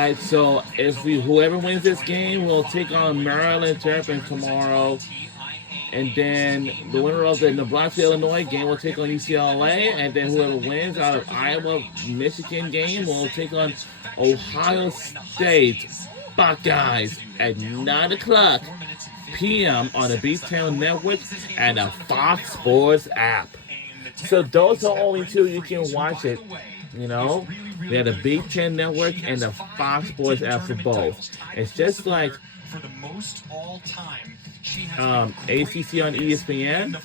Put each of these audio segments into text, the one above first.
right, so if whoever wins this game will take on Maryland Terrapins tomorrow, and then the winner of the Nebraska Illinois game will take on UCLA, and then whoever wins out of Iowa Michigan game will take on Ohio State Buckeyes at 9 o'clock p.m. on the B-Town Network and the Fox Sports app. So those are only two you can watch it. You know, they have the Big Ten Network and the Fox Sports app for both. It's just like ACC on ESPN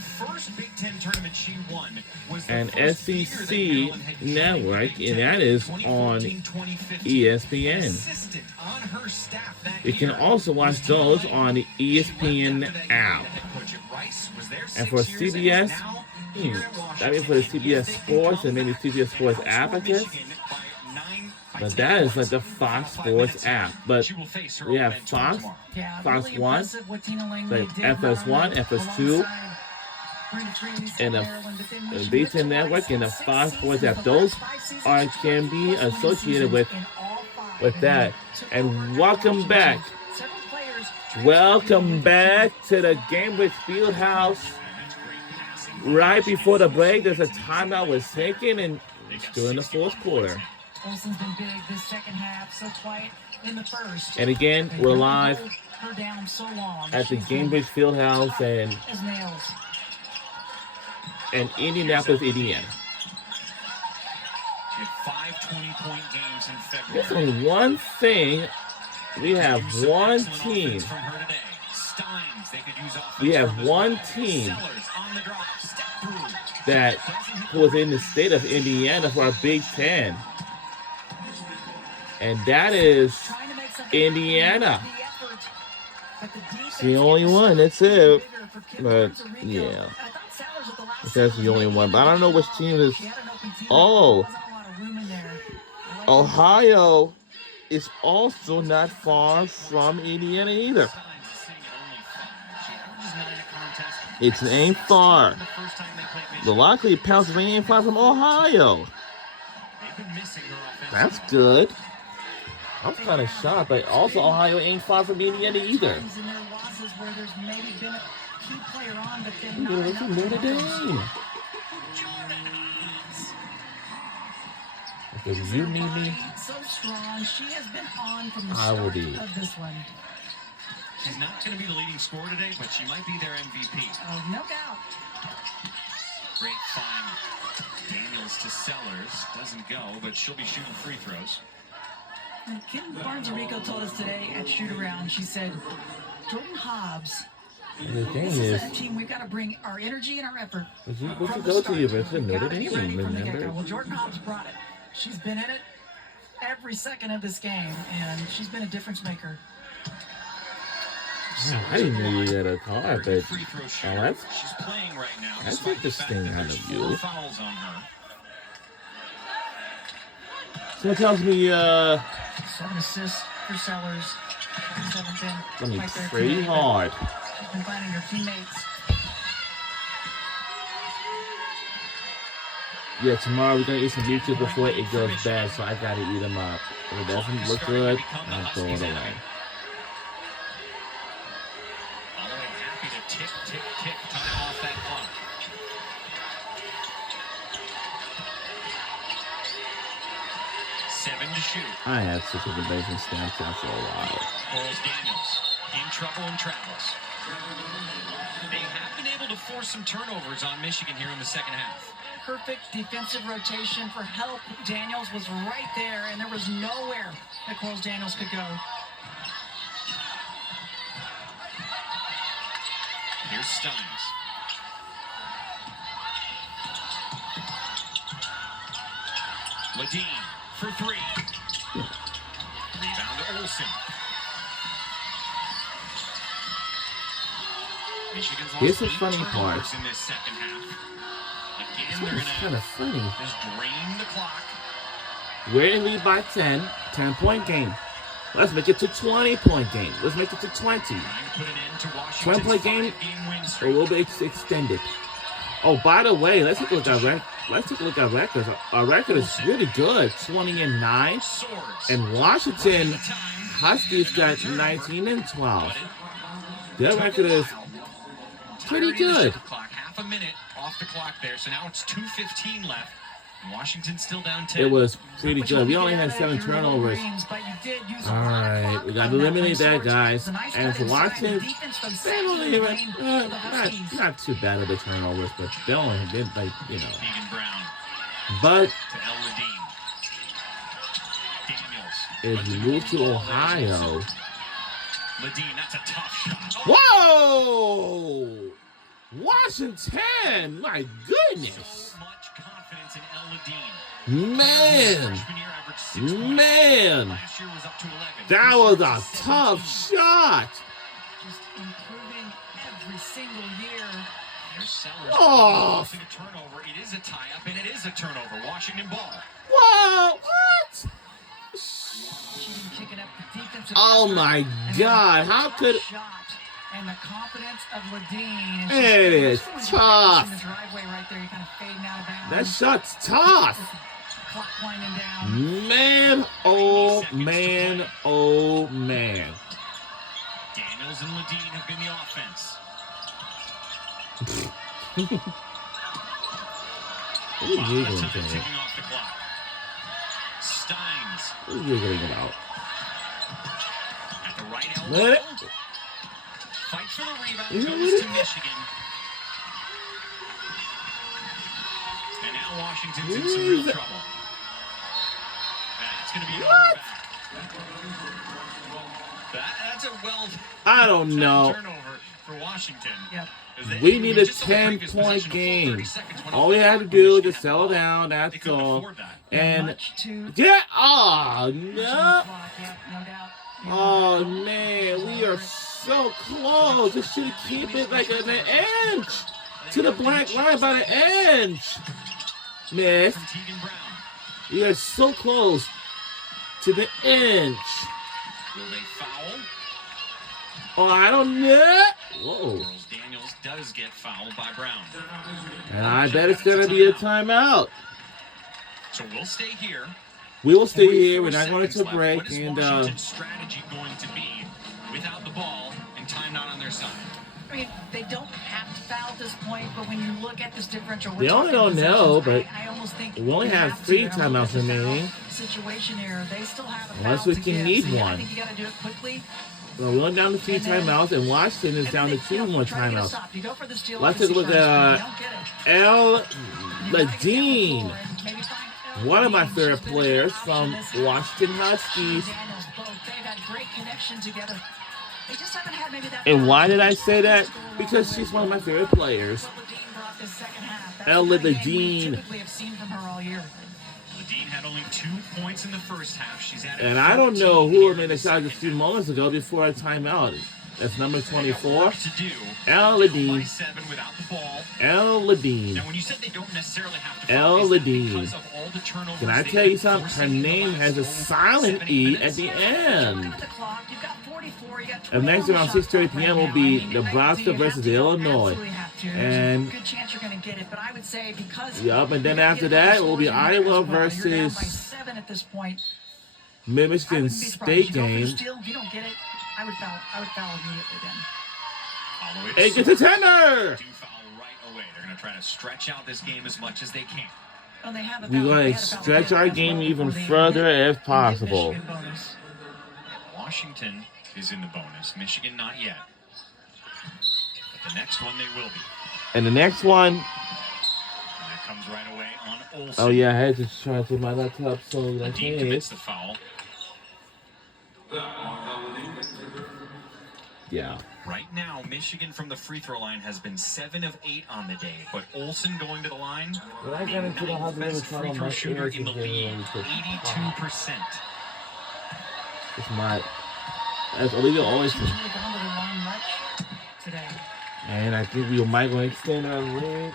and SEC Network, and that is on ESPN. You can also watch those on the ESPN app. And for CBS, that means for the CBS Sports and maybe CBS Sports app, I guess. But that is like the Fox Sports app. But we have Fox 1, like FS1, FS2, and the BTN Network and the Fox Sports app. Those can be associated with that. And welcome back. Welcome back to the Gamebridge Fieldhouse. Right before the break, there's a timeout with Sinking, and it's still in the fourth quarter. Olsen's been big this second half, so quiet in the first. And again, we're live at the Gamebridge Fieldhouse and Indianapolis, Indiana. There's only one thing. We have one team. We have one team that was in the state of Indiana for our Big Ten. And that is Indiana. It's the only one. That's it. But, yeah. That's the only one. But I don't know which team is. Oh. Ohio is also not far from Indiana either. It ain't far. But luckily, Pennsylvania ain't far from Ohio. That's good. I was kind of shocked, but also Ohio ain't far from Indiana either. Look at Notre Dame. If you need me, I will be. She's not going to be the leading scorer today, but she might be their MVP. Oh, no doubt. Great find. Daniels to Sellers. Doesn't go, but she'll be shooting free throws. And Kim Barnes-Rico told us today at shoot-around, she said, Jordan Hobbs, this is a team we've got to bring our energy and our effort. What's it go to you, but it's Notre Dame, remember? Well, Jordan Hobbs brought it. She's been in it every second of this game, and she's been a difference maker. Oh, I didn't know you had a car, but that's interesting out of you. So it tells me, 7 assists for Sellers. 7-10. I mean, pretty hard. She's been finding her teammates. Yeah, tomorrow we're going to eat some beaches before it goes bad, so I got to eat them up. If it doesn't look good, I'll throw it away. Tick, time off that clock. 7 to shoot. I had such a debating Snapchat for a while. Corals Daniels in trouble and travels. They have been able to force some turnovers on Michigan here in the second half. Perfect defensive rotation for help. Daniels was right there, and there was nowhere that Corals Daniels could go. Here's Steins. Ladine for 3. Rebound to Olsen. Here's the funny part. In this second half. This one is kind of funny. Just drain the clock. We're in lead by 10. 10-point game. Let's make it to 20-point game. Let's make it to 20. 20-point game, or will be extended. Oh, by the way, let's take a look at records. Our record is really good, 20-9, and Washington Huskies got 19-12. Their record is pretty good. Half a minute off the clock there, so now it's 2:15 left. Washington still down 10. It was pretty good. We only had 7 turnovers. All right, we got to eliminate that, guys. And for Washington, they don't even not too bad of the turnovers, but they only did like But if you move to Ohio, that's a tough shot. Whoa! Washington, my goodness. So much confidence in Man, last year was up to 11. that was a tough shot. Just improving every single year. There's Sellers Oh, a turnover. It is a tie-up, and it is a turnover. Washington ball. whoa, what? Picking up the defensive Oh my God, how could... And the confidence of Ladine. It is tough. In the driveway right there, you're kind of fading out of bounds. That shot's tough. Clock winding down. Man, oh man, oh man. Daniels and Ladine have been the offense. What are you giggling Time for? ticking off the clock. Steins What are you giggling about? at the right elbow. Let it. Fight for the rebound. You know Goes what to Michigan. And now Washington's in some real trouble. That's going to be an What? That's a I don't know. turnover for Washington. Yep. We need a 10-point game. All we had to do is just settle down, that's all. And yeah, oh no. No doubt. Oh man, we are so close. Just should keep it like an inch to the black line by the inch. Miss, we are so close to the inch. Will they foul? Oh, I don't know. Whoa. Daniels does get fouled by Brown. And I bet it's gonna be a timeout. So we'll stay here. We will stay here. We're not going to break. What is And Washington's strategy going to be without the ball and time not on their side? I mean, they don't have to foul at this point, but when you look at this differential, They only don't know, but I almost think we only you have to. 3 And timeouts look at the remaining. foul Situation here, they still have a Unless foul we to can give. need So, yeah, I one. think you got to do it quickly. Well, we're down to 3 timeouts, and Washington is down to 2 more timeouts. Let's take a look at El Ladine, one of my favorite players from Washington Huskies. And why did I say that? Because she's one of my favorite players. El Ladine. Ladine had only 2 points in the first half. She's added And I don't know who made a shot just a few moments ago before a timeout. That's number 24. El Ladine. El Ladine. Now, when you said they don't necessarily have to El foul, is that Ladine. because of all the turnovers Can I they've tell you been something? Her forcing name the has a last silent 7 E minutes? at the end. And next around 6:30 p.m. will be Nebraska versus Illinois. And yup, and then after that it will be Iowa versus Michigan State game. I would foul immediately then. It gets a tender. Do foul right away. They're going to try to stretch out this game as much as they can. Well, they have a We're foul. going They to had a foul stretch again our as game well even before they further hit if possible. Michigan bonus. Washington is in the bonus. Michigan not yet. But the next one they will be. And the next one, And that comes right away on Olsen. oh yeah, I had to try to take my laptop so I Ladine can. commits the foul. Yeah. Right now, Michigan from the free throw line has been 7 of 8 on the day, but Olsen going to the line, When I got into the ninth hospital, best free throw shooter in the league, 82%. It's my, as Olivia always says. She's really gone to the line much today. And I think we might go extend our lead.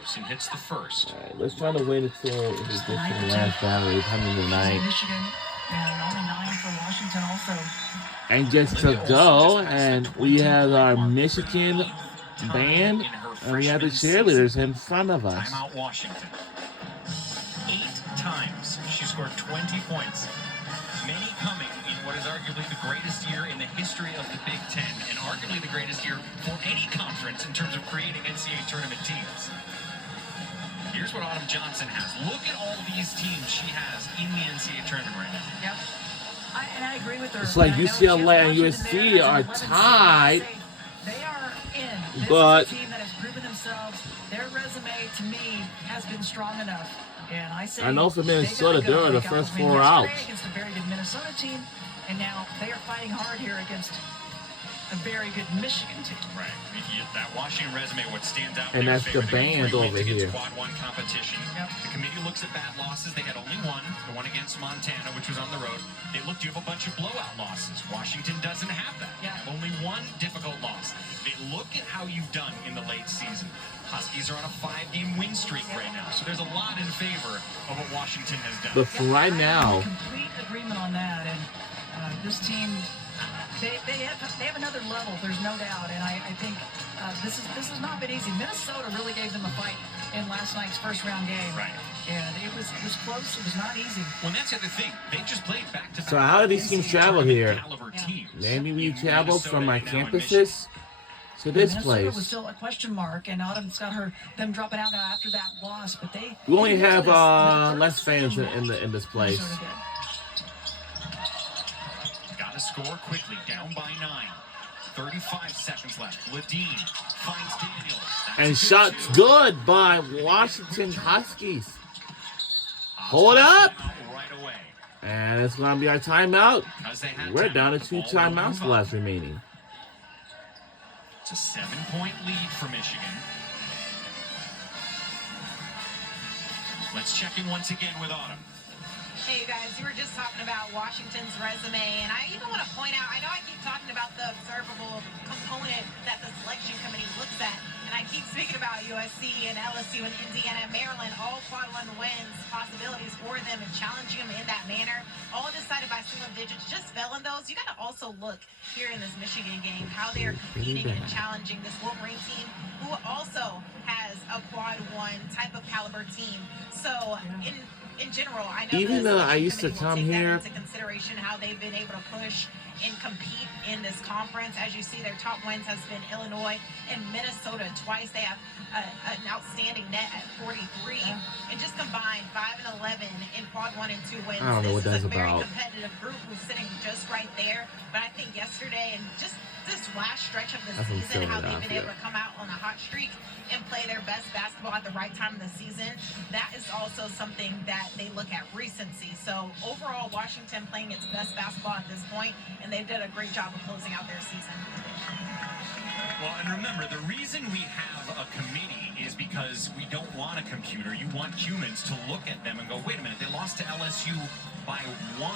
Olsen hits the first. Alright, let's try to wait until it gets to the last battle. It's coming tonight. Michigan, and only 9 for Washington also. And just to go, and we have our Michigan band And we have the freshman cheerleaders season. in front of us. Timeout Washington. 8 times she scored 20 points. Many coming in what is arguably the greatest year in the history of the Big Ten, and arguably the greatest year for any conference in terms of creating NCAA tournament teams. Here's what Autumn Johnson has. Look at all these teams she has in the NCAA tournament right now. Yep. And I agree with her. It's like And I know UCLA and she has USC Washington there are as an 11 seed. tied. They are in. This But is a team that has proven themselves. Their resume, to me, has been strong enough. And I say I know for they Minnesota, gotta go they're the break first out the win 4 out. yesterday against a very good Minnesota team, and now they are fighting hard here against a very good Michigan team. Right. That Washington resume, what stands out And in their that's the favor, they got band 3 wins over against here. Quad 1 competition. Yep. The committee looks at bad losses. They had only one, the one against Montana, which was on the road. They look, you have a bunch of blowout losses. Washington doesn't have that. Yeah. They have only one difficult loss. They look at how you've done in the late season. Huskies are on a 5-game win streak right now. So there's a lot in favor of what Washington has done. But for right I'm now, in complete agreement on that, and this team, they have another level. There's no doubt, and I think this has not been easy. Minnesota really gave them a fight in last night's first round game, Right. And it was close. It was not easy. Well, that's the other thing. They just played back-to-back. So how do these teams travel here? caliber Yeah. teams. maybe we In travel Minnesota from our and now in Michigan. campuses to this Minnesota was place. still a question mark, and Autumn's got them dropping out now after that loss. But they We only they went to have this- the less third fans stage. in this place. Minnesota did. Got to score quickly, down by 9. 35 seconds left. Ledeen finds Daniels. That's a And good shots 2. good by Washington Huskies. Hold up! Right away. And it's going to be our timeout. Because they had We're timeout, down to the 2 ball will timeouts move up. left remaining. It's a 7-point lead for Michigan. Let's check in once again with Autumn. Hey, you guys, you were just talking about Washington's resume, and I even want to point out, I know I keep talking about the observable component that the selection committee looks at, and I keep speaking about USC and LSU and Indiana and Maryland, all quad 1 wins, possibilities for them, and challenging them in that manner, all decided by single digits, just fell in those. You got to also look here in this Michigan game, how they are competing and challenging this Wolverine team, who also has a quad 1 type of caliber team. So, in general, I know Even the though I selection used to committee will come take that here- into consideration, how they've been able to push and compete in this conference. As you see, their top wins has been Illinois and Minnesota twice. They have an outstanding net at 43, and just combined 5 and 11 in quad 1 and 2 wins. I don't know what this is that's a very about. competitive group who's sitting just right there. But I think yesterday and just this last stretch of the I haven't season, filled how it they've out been yet. able to come out on a hot streak and play their best basketball at the right time of the season, that is also something that they look at recency. So overall, Washington playing its best basketball at this point, and they've done a great job of closing out their season. Well, and remember, the reason we have a committee is because we don't want a computer. You want humans to look at them and go, wait a minute, they lost to LSU by 1,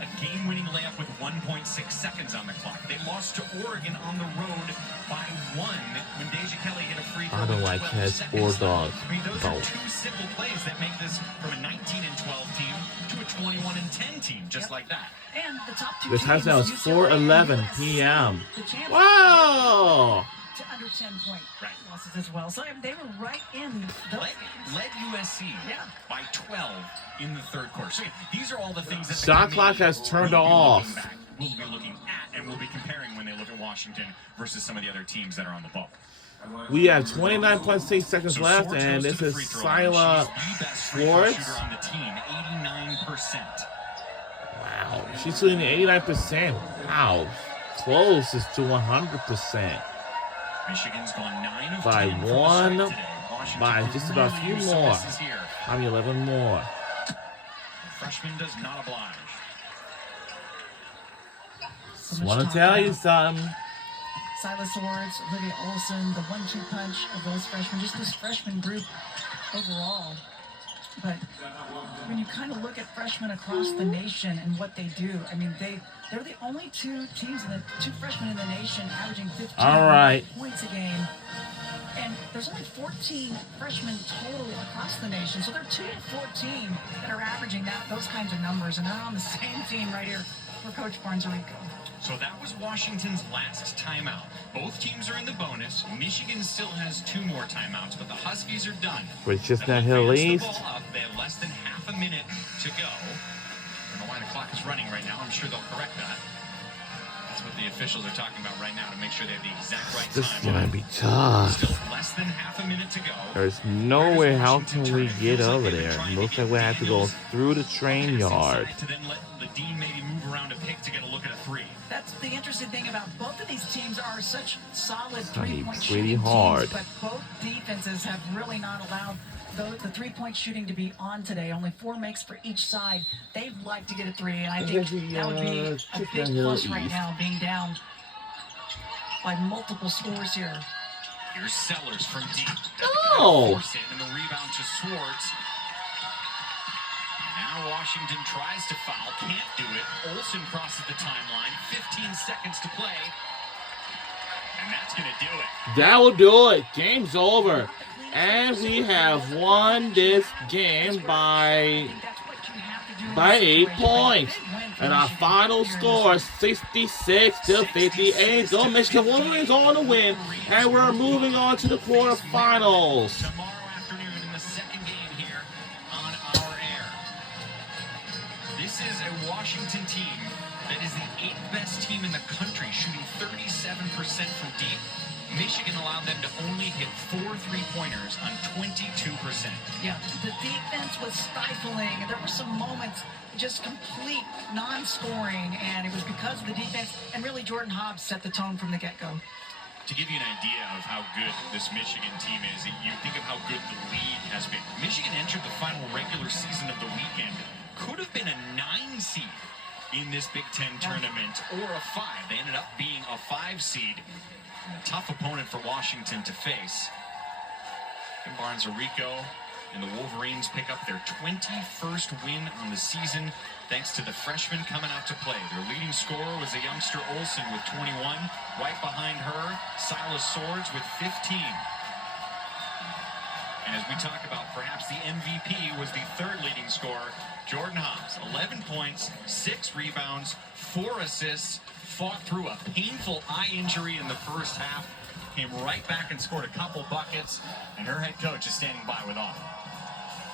a game-winning layup with 1.6 seconds on the clock. They lost to Oregon on the road by 1 when Deja Kelly hit a free throw. I don't with like 12 cats seconds or left. dogs. I mean, those are Both. 2 simple plays that make this from a 19 and 12 team to a 21 and 10 team, just like that. And the top 2 The teams, touchdown was UCLA and 4:11 USC, p.m. the champions, Wow! to under 10-point Right. losses as well. So they were right in those games. Led USC Yeah. by 12 in the third quarter. So these are all the things that the Shot clock committee has turned will be off. looking back, will be looking at, and will be comparing when they look at Washington versus some of the other teams that are on the bubble. We have 29.6 seconds left, Swartz and goes this to the is free throw line. Sila She's the best free throw Swartz. shooter on the team, 89%. Wow, she's shooting 89%. Wow, closest to 100%. Michigan's gone 9 of By 10 from the one, stripe today. Washington by just about a really few used some more. misses here. I mean, 11 more. The freshman does not oblige. So Just much want to talk tell you about something. Silas Swords, Olivia Olson, the 1-2 punch of those freshmen, just this freshman group overall. But when you kind of look at freshmen across the nation and what they do, I mean, they're the only 2 teams, 2 freshmen in the nation averaging 15 All right. points a game. And there's only 14 freshmen total across the nation. So they're 2 of 14 that are averaging those kinds of numbers. And they're on the same team right here for Coach Barnes-Rico. So that was Washington's last timeout. Both teams are in the bonus. Michigan still has 2 more timeouts, but the Huskies are done. But it's just not They'll Hill advance the East. ball up. They have less than half a minute to go. I don't know why the clock is running right now. I'm sure they'll correct that. That's what the officials are talking about right now to make sure they have the exact right This is time. gonna be tough. Still less than half a minute to go. There's no way. How can we get over there? Looks like we have to go through the train yard. To then let Ledeen maybe move around a pick to get a look at a 3. That's the interesting thing about both of these teams are such solid gonna be three-point pretty shooting hard. teams, but both defenses have really not allowed the three-point shooting to be on today. Only 4 makes for each side. They'd like to get a 3, and I think that would be a big plus right now, being down by multiple scores here. Here's Sellers from deep. Oh! Force it, and the rebound to Swartz. Now Washington tries to foul, can't do it. Olsen crosses the timeline, 15 seconds to play. And that's going to do it. That will do it. Game's over. And we have won this game by 8 points. And our final score, 66-58. Go Michigan Wolverines on the win. And we're moving on to the quarterfinals. Tomorrow afternoon in the second game here on our air. This is a Washington team that is the 8th best team in the country, shooting 37% from deep. Michigan allowed them to only hit 4 3-pointers on 22%. Yeah, the defense was stifling, and there were some moments just complete non-scoring, and it was because of the defense, and really Jordan Hobbs set the tone from the get-go. To give you an idea of how good this Michigan team is, you think of how good the league has been. Michigan entered the final regular season of the weekend. Could have been a 9 seed in this Big Ten tournament, or a 5. They ended up being a 5 seed. A tough opponent for Washington to face. Kim Barnes-Rico and the Wolverines pick up their 21st win on the season, thanks to the freshmen coming out to play. Their leading scorer was a youngster Olsen with 21. Right behind her, Silas Swords with 15. And as we talk about, perhaps the MVP was the 3rd leading scorer, Jordan Hobbs. 11 points, 6 rebounds, 4 assists, fought through a painful eye injury in the first half, came right back and scored a couple buckets, and her head coach is standing by with awe.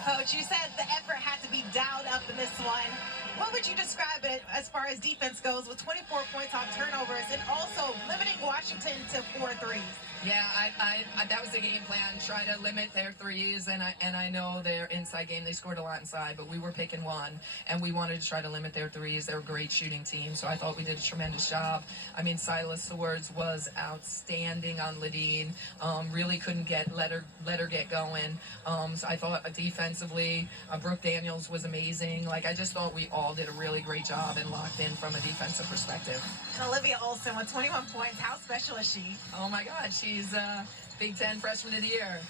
Coach, you said the effort had to be dialed up in this one. What would you describe it as far as defense goes with 24 points on turnovers and also limiting Washington to 4 threes? Yeah, I that was the game plan. Try to limit their threes, and I know their inside game, they scored a lot inside, but we were picking 1, and we wanted to try to limit their threes. They're a great shooting team, so I thought we did a tremendous job. I mean, Silas Swords was outstanding on Ledeen. Really couldn't let her get going. So I thought defensively, Brooke Daniels was amazing. Like, I just thought we all did a really great job and locked in from a defensive perspective. And Olivia Olsen with 21 points. How special is she? Oh my God, she's Big Ten Freshman of the Year.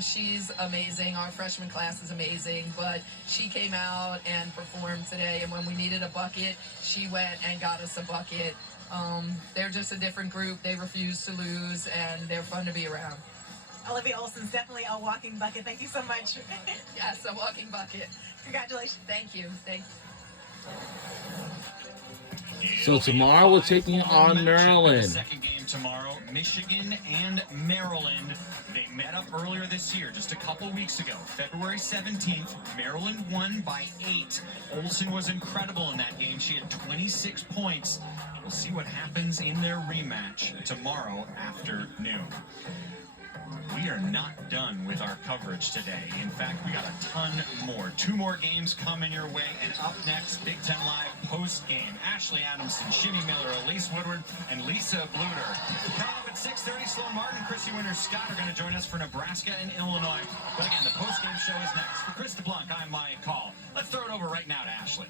She's amazing. Our freshman class is amazing, but she came out and performed today, and when we needed a bucket, she went and got us a bucket. They're just a different group. They refuse to lose, and they're fun to be around. Olivia Olsen's definitely a walking bucket. Thank you so much. Yes, a walking bucket. Congratulations. Thank you. So tomorrow we're taking on Maryland. Second game tomorrow, Michigan and Maryland. They met up earlier this year, just a couple weeks ago, February 17th. Maryland won by 8. Olsen was incredible in that game. She had 26 points. We'll see what happens in their rematch tomorrow afternoon. We are not done with our coverage today. In fact, we got a ton more. 2 more games coming your way, and up next, Big Ten Live post-game. Ashley Adamson, Shimmy Miller, Elise Woodward, and Lisa Bluter. Coming up at 6:30, Sloan Martin, Chrissy Winter-Scott are going to join us for Nebraska and Illinois. But again, the post-game show is next. For Chris DeBlanc, I'm Mike Call. Let's throw it over right now to Ashley.